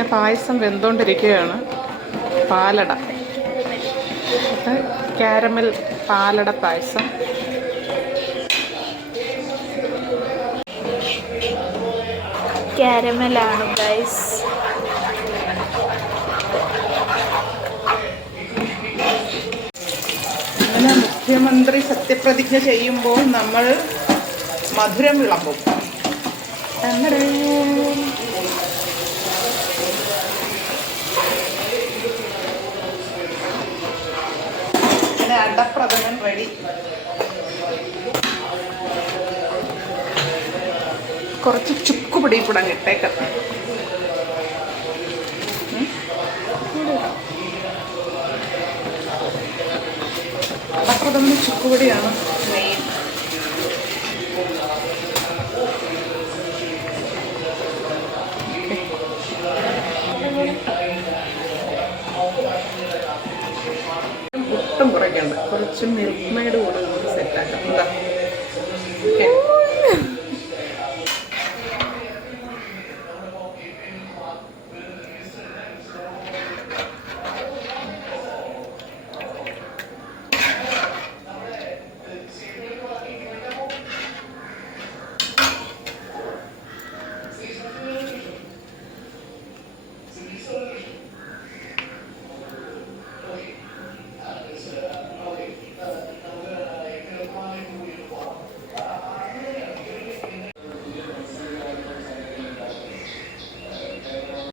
പിന്നെ പായസം വെന്തുകൊണ്ടിരിക്കുകയാണ്. പാലട, കാരമൽ പാലട പായസം. കാരമലാണ് ഗൈസ്. അങ്ങനെ മുഖ്യമന്ത്രി സത്യപ്രതിജ്ഞ ചെയ്യുമ്പോൾ നമ്മൾ മധുരം വിളമ്പും. അങ്ങനെ അടപ്രഥമൻ റെഡി. കുറച്ച് ചുക്കുപൊടി കൂടെ ഇട്ടേക്കാം. അടപ്രഥമന് ചുക്കുപൊടിയാണ് മെയിൻ. ഒട്ടും കുറയ്ക്കണ്ട. കുറച്ച് മിൽക്ക് മെയ്ഡ് കൂടെ നമുക്ക് സെറ്റാക്കാം. എന്താ